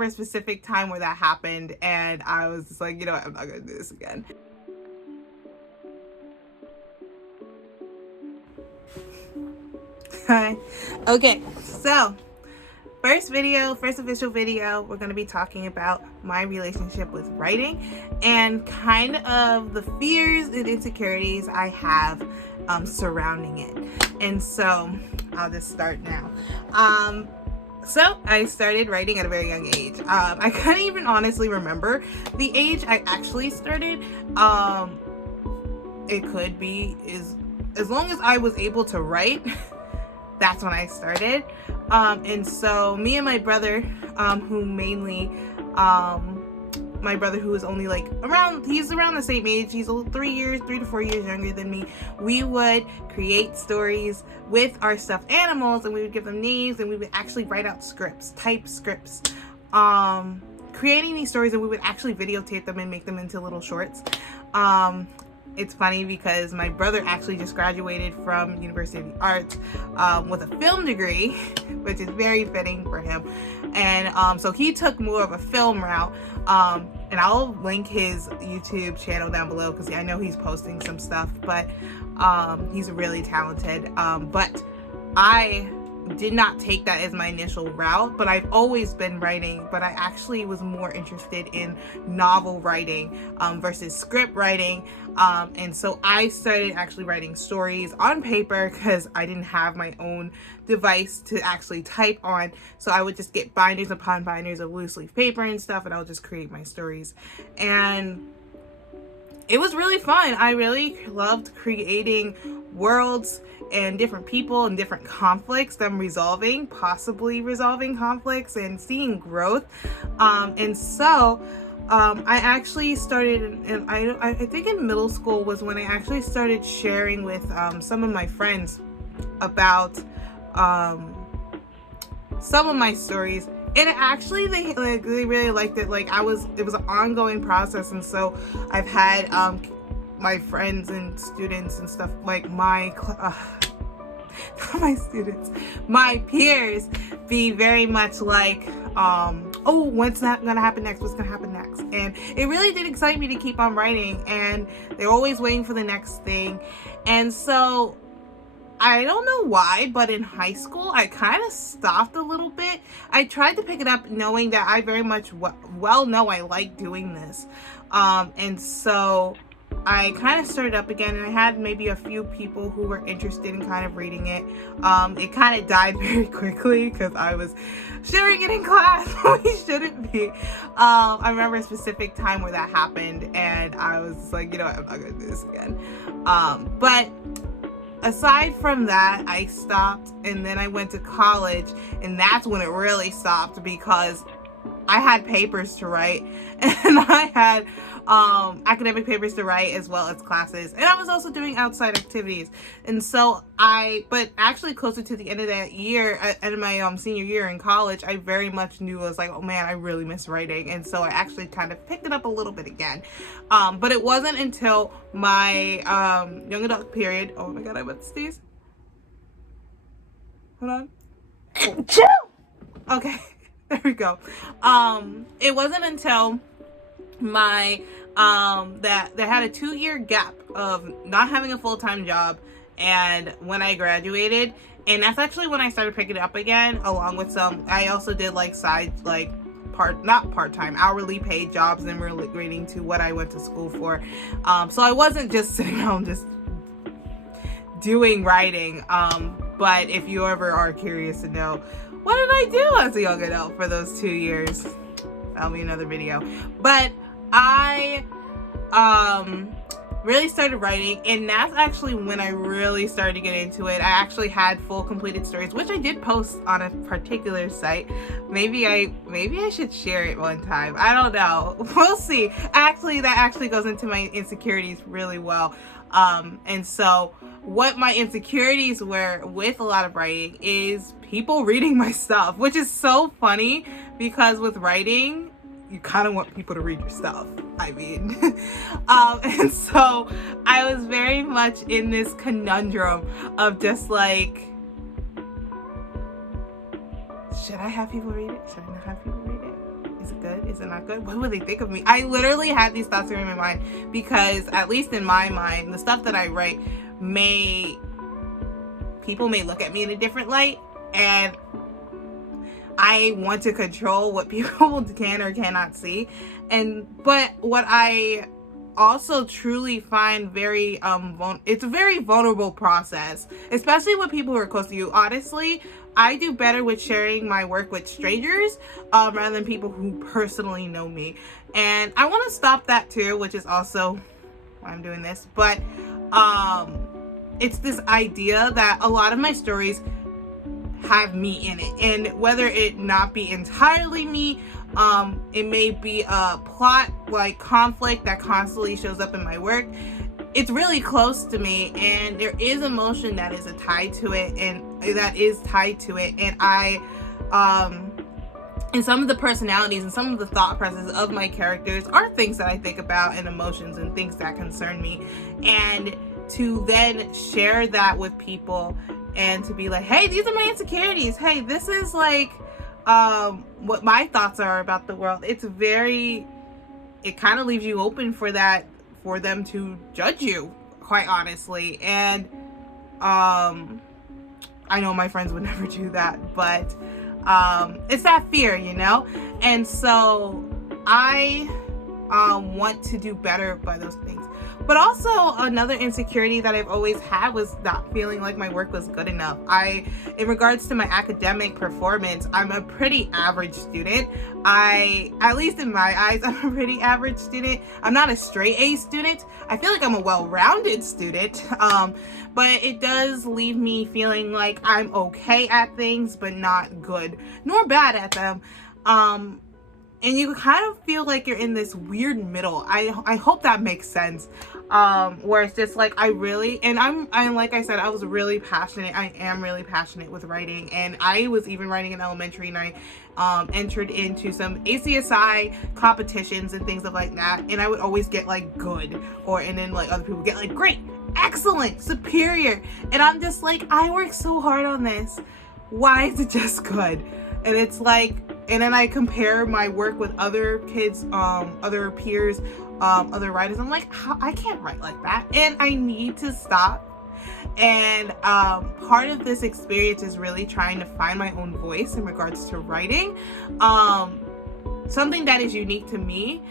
A specific time where that happened, and I was just like, you know what, I'm not gonna do this again. Hi. Okay, so first official video, we're going to be talking about my relationship with writing and kind of the fears and insecurities I have surrounding it. And so I'll just start now. So I started writing at a very young age. I couldn't even honestly remember the age I actually started. It could be as long as I was able to write. That's when I started. And so me and my brother, my brother who is only like he's around the same age, he's 3 to 4 years younger than me, we would create stories with our stuffed animals, and we would give them names, and we would actually write out type scripts, creating these stories, and we would actually videotape them and make them into little shorts. It's funny because my brother actually just graduated from University of the Arts with a film degree, which is very fitting for him. And so he took more of a film route. And I'll link his YouTube channel down below because I know he's posting some stuff, but he's really talented. But I did not take that as my initial route, but I've always been writing, but I actually was more interested in novel writing versus script writing. And so I started actually writing stories on paper because I didn't have my own device to actually type on. So I would just get binders upon binders of loose leaf paper and stuff, and I would just create my stories. And it was really fun. I really loved creating worlds and different people and different conflicts, them possibly resolving conflicts and seeing growth. And so I actually started, and I think in middle school was when I actually started sharing with some of my friends about some of my stories. And actually, they really liked it. It was an ongoing process, and so I've had my friends and students and stuff, like my peers, be very much like, oh, what's not gonna happen next? What's gonna happen next? And it really did excite me to keep on writing, and they're always waiting for the next thing. And so I don't know why, but in high school, I kind of stopped a little bit. I tried to pick it up knowing that I very much well know I like doing this. And so I kind of started up again, and I had maybe a few people who were interested in kind of reading it. It kind of died very quickly because I was sharing it in class when we shouldn't be. I remember a specific time where that happened, and I was just like, you know what, I'm not going to do this again. But aside from that, I stopped, and then I went to college, and that's when it really stopped because I had papers to write, and I had academic papers to write as well as classes, and I was also doing outside activities. And so but actually closer to the end of that year, end of my senior year in college, I very much knew, I was like, oh man, I really miss writing. And so I actually kind of picked it up a little bit again. But it wasn't until my young adult period. Oh my god, I went to sneeze. Hold on. Okay. There we go. It wasn't until my that had a 2-year gap of not having a full-time job, and when I graduated, and that's actually when I started picking it up again, along with I also did not part-time, hourly paid jobs and relating to what I went to school for. So I wasn't just sitting around just doing writing. But if you ever are curious to know, what did I do as a young adult for those 2 years? That'll be another video. But I really started writing, and that's actually when I really started to get into it. I actually had full completed stories, which I did post on a particular site. Maybe I should share it one time. I don't know. We'll see. Actually, that actually goes into my insecurities really well. And so what my insecurities were with a lot of writing is people reading my stuff, which is so funny because with writing, you kind of want people to read your stuff. I mean, and so I was very much in this conundrum of just like, should I have people read it? Should I not have people read it? Is it good? Is it not good? What would they think of me? I literally had these thoughts in my mind because, at least in my mind, the stuff that I write people may look at me in a different light, and I want to control what people can or cannot see. But what I also truly find it's a very vulnerable process, especially with people who are close to you. Honestly, I do better with sharing my work with strangers rather than people who personally know me. And I want to stop that too, which is also why I'm doing this. But it's this idea that a lot of my stories have me in it, and whether it not be entirely me, it may be a plot like conflict that constantly shows up in my work. It's really close to me, and there is emotion that is tied to it, and I and some of the personalities and some of the thought processes of my characters are things that I think about, and emotions and things that concern me. And to then share that with people and to be like, hey, these are my insecurities. Hey, this is like what my thoughts are about the world. It kind of leaves you open for them to judge you, quite honestly. And I know my friends would never do that, but it's that fear, And so I want to do better by those things. But also another insecurity that I've always had was not feeling like my work was good enough. In regards to my academic performance, I'm a pretty average student. At least in my eyes, I'm a pretty average student. I'm not a straight A student. I feel like I'm a well-rounded student. But it does leave me feeling like I'm okay at things, but not good nor bad at them. And you kind of feel like you're in this weird middle. I hope that makes sense. Where it's just like I'm like I said, I was really passionate. I am really passionate with writing, and I was even writing in elementary, and I entered into some ACSI competitions and things like that, and I would always get like good, and then like other people get like great, excellent, superior, and I'm just like, I worked so hard on this. Why is it just good? And it's like, and then I compare my work with other kids, other peers, other writers. I'm like, I can't write like that, and I need to stop. And part of this experience is really trying to find my own voice in regards to writing, something that is unique to me.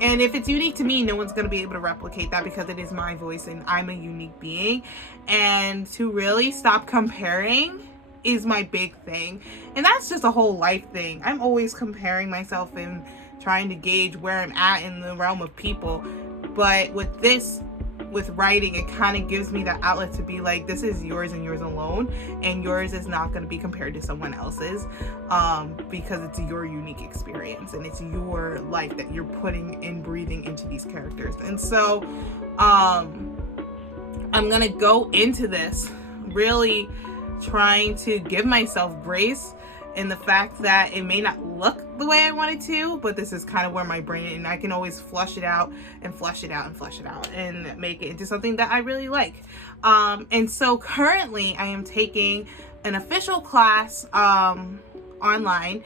And if it's unique to me, no one's going to be able to replicate that, because it is my voice and I'm a unique being. And to really stop comparing is my big thing. And that's just a whole life thing. I'm always comparing myself and trying to gauge where I'm at in the realm of people. But with writing, it kind of gives me that outlet to be like, this is yours and yours alone, and yours is not going to be compared to someone else's, because it's your unique experience and it's your life that you're putting and breathing into these characters. And so I'm going to go into this really trying to give myself grace in the fact that it may not look the way I want it to, but this is kind of where my brain, and I can always flush it out and flush it out and flush it out and make it into something that I really like. And so currently I am taking an official class online.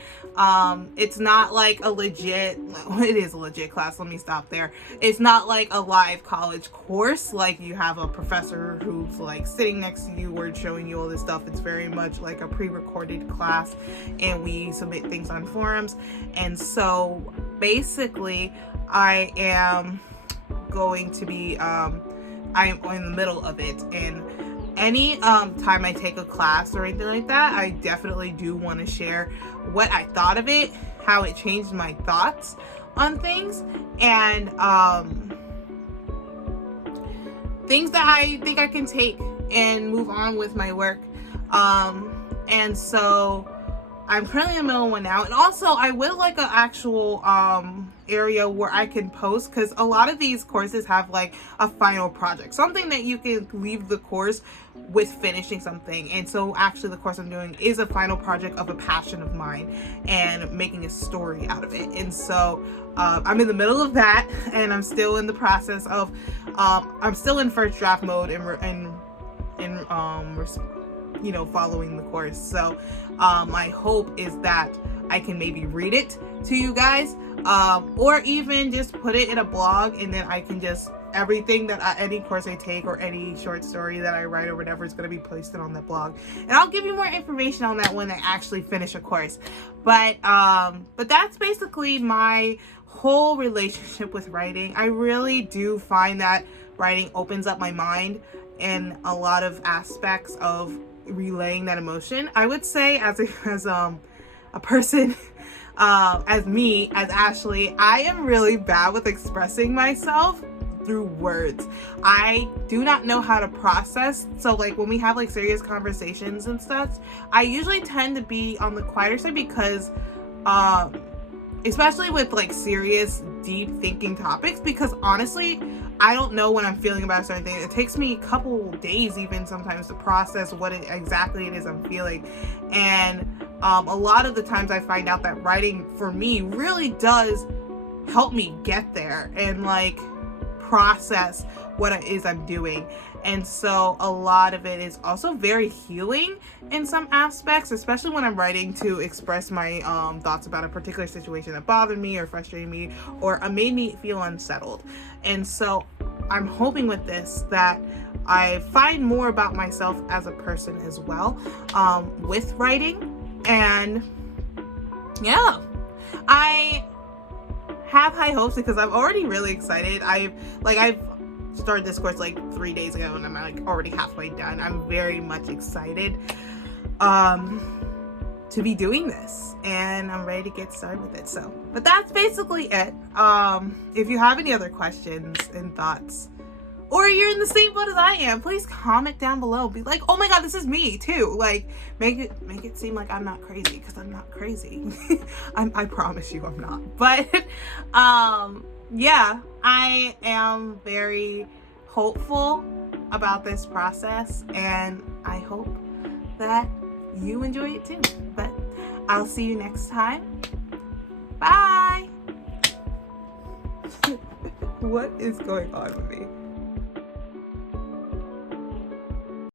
It's not like it is a legit class. Let me stop there. It's not like a live college course, like you have a professor who's like sitting next to you or showing you all this stuff. It's very much like a pre-recorded class, and we submit things on forums. And so basically I am going to be I'm in the middle of it, and any time I take a class or anything like that, I definitely do want to share what I thought of it, how it changed my thoughts on things, and things that I think I can take and move on with my work. And so I'm currently in the middle of one now, and also I would like an actual area where I can post, because a lot of these courses have like a final project, something that you can leave the course with finishing something. And so actually the course I'm doing is a final project of a passion of mine and making a story out of it. And so I'm in the middle of that, and I'm still in the process of I'm still in first draft mode and following the course. So my hope is that I can maybe read it to you guys, or even just put it in a blog, and then I can just, everything that any course I take or any short story that I write or whatever is going to be posted on that blog. And I'll give you more information on that when I actually finish a course. But that's basically my whole relationship with writing. I really do find that writing opens up my mind in a lot of aspects of relaying that emotion. I would say as a person, as me, as Ashley, I am really bad with expressing myself through words. I do not know how to process. So like when we have like serious conversations and such, I usually tend to be on the quieter side because especially with like serious, deep thinking topics, because honestly, I don't know when I'm feeling about a certain thing. It takes me a couple days even sometimes to process what exactly it is I'm feeling. And a lot of the times I find out that writing for me really does help me get there and like process what it is I'm doing. And so a lot of it is also very healing in some aspects, especially when I'm writing to express my thoughts about a particular situation that bothered me or frustrated me or made me feel unsettled. And so I'm hoping with this that I find more about myself as a person as well with writing. And yeah, I have high hopes because I'm already really excited. I've started this course like 3 days ago and I'm like already halfway done. I'm very much excited to be doing this, and I'm ready to get started with it. So, but that's basically it. If you have any other questions and thoughts, or you're in the same boat as I am, please comment down below. Be like, oh my god, this is me too. Like, make it seem like I'm not crazy, because I'm not crazy. I promise you I'm not. But yeah, I am very hopeful about this process, and I hope that you enjoy it too. But I'll see you next time. Bye. What is going on with me?